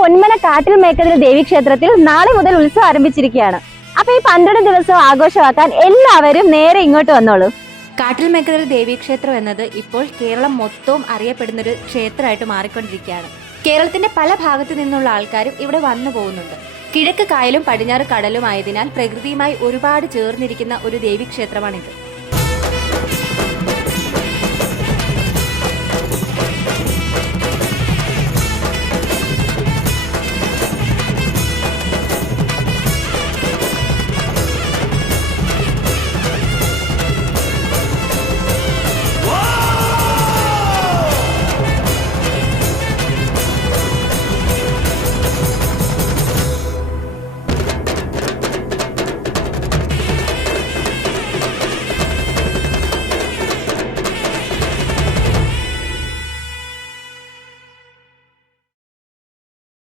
പൊന്മന കാട്ടിൽ മേക്കതിൽ ദേവീക്ഷേത്രത്തിൽ നാളെ മുതൽ ഉത്സവം ആരംഭിച്ചിരിക്കുകയാണ്. അപ്പൊ ഈ 12 ദിവസം ആഘോഷമാക്കാൻ എല്ലാവരും നേരെ ഇങ്ങോട്ട് വന്നോളൂ. കാട്ടിൽ മേക്കതിൽ ദേവീക്ഷേത്രം എന്നത് ഇപ്പോൾ കേരളം മൊത്തവും അറിയപ്പെടുന്നൊരു ക്ഷേത്രമായിട്ട് മാറിക്കൊണ്ടിരിക്കുകയാണ്. കേരളത്തിന്റെ പല ഭാഗത്തു നിന്നുള്ള ആൾക്കാരും ഇവിടെ വന്നു പോകുന്നുണ്ട്. കിഴക്ക് കായലും പടിഞ്ഞാറ് കടലും ആയതിനാൽ പ്രകൃതിയുമായി ഒരുപാട് ചേർന്നിരിക്കുന്ന ഒരു ദേവീക്ഷേത്രമാണിത്.